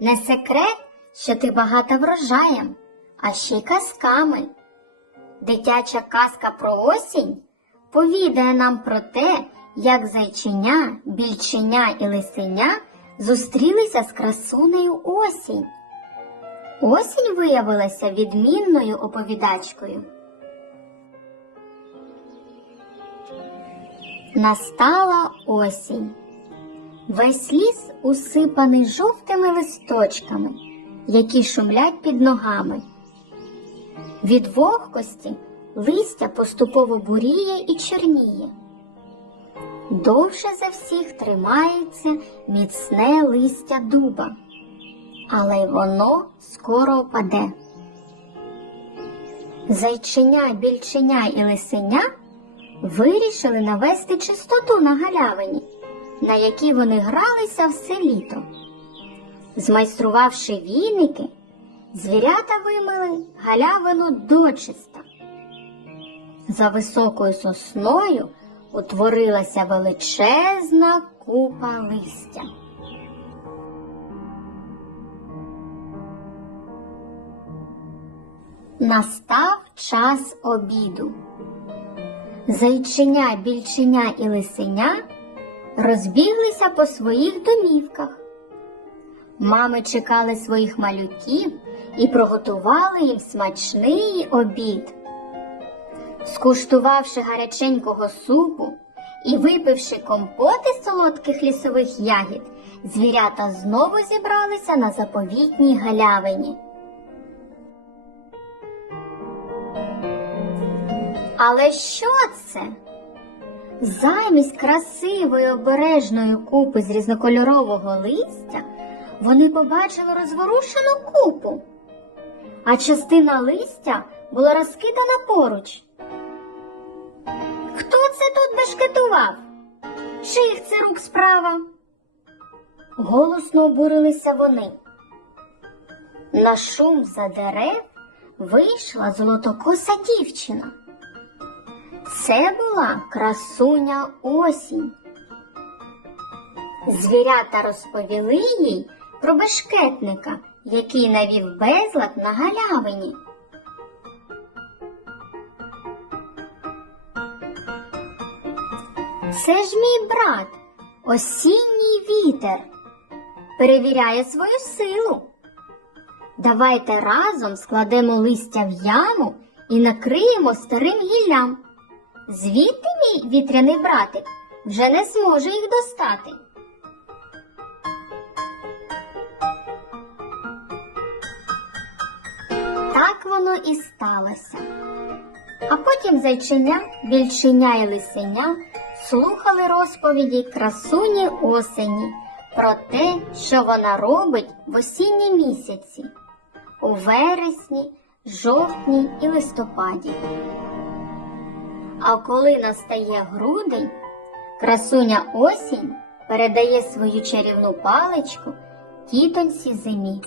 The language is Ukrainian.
Не секрет, що ти багата врожаєм, а ще й казками. Дитяча казка про осінь повідає нам про те, як зайчиня, більчиня і лисеня зустрілися з красунею осінь. Осінь виявилася відмінною оповідачкою. Настала осінь. Весь ліс усипаний жовтими листочками, які шумлять під ногами. Від вогкості листя поступово буріє і чорніє. Довше за всіх тримається міцне листя дуба, але й воно скоро опаде. Зайчиня, більчиня і лисеня вирішили навести чистоту на галявині на якій вони гралися все літо. Змайструвавши віники, звірята вимили галявину дочиста. За високою сосною утворилася величезна купа листя. Настав час обіду. Зайчиня, більчиня і лисеня розбіглися по своїх домівках. Мами чекали своїх малюків і приготували їм смачний обід. Скуштувавши гаряченького супу і випивши компоти солодких лісових ягід, звірята знову зібралися на заповітній галявині. Але що це? Замість красивої обережної купи з різнокольорового листя вони побачили розворушену купу, а частина листя була розкидана поруч. Хто це тут бешкетував? Чиїх це рук справа? Голосно обурилися вони. На шум за дерев вийшла золотокоса дівчина. Це була красуня осінь. Звірята розповіли їй про бешкетника, який навів безлад на галявині. Це ж мій брат, осінній вітер, перевіряє свою силу. Давайте разом складемо листя в яму і накриємо старим гіллям. Звідти мій вітряний братик вже не зможе їх достати. Так воно і сталося. А потім зайчиня, більчиня і лисеня слухали розповіді красуні осені про те, що вона робить в осінні місяці, у вересні, жовтні і листопаді. А коли настає грудень, красуня осінь передає свою чарівну паличку тітоньці зимі.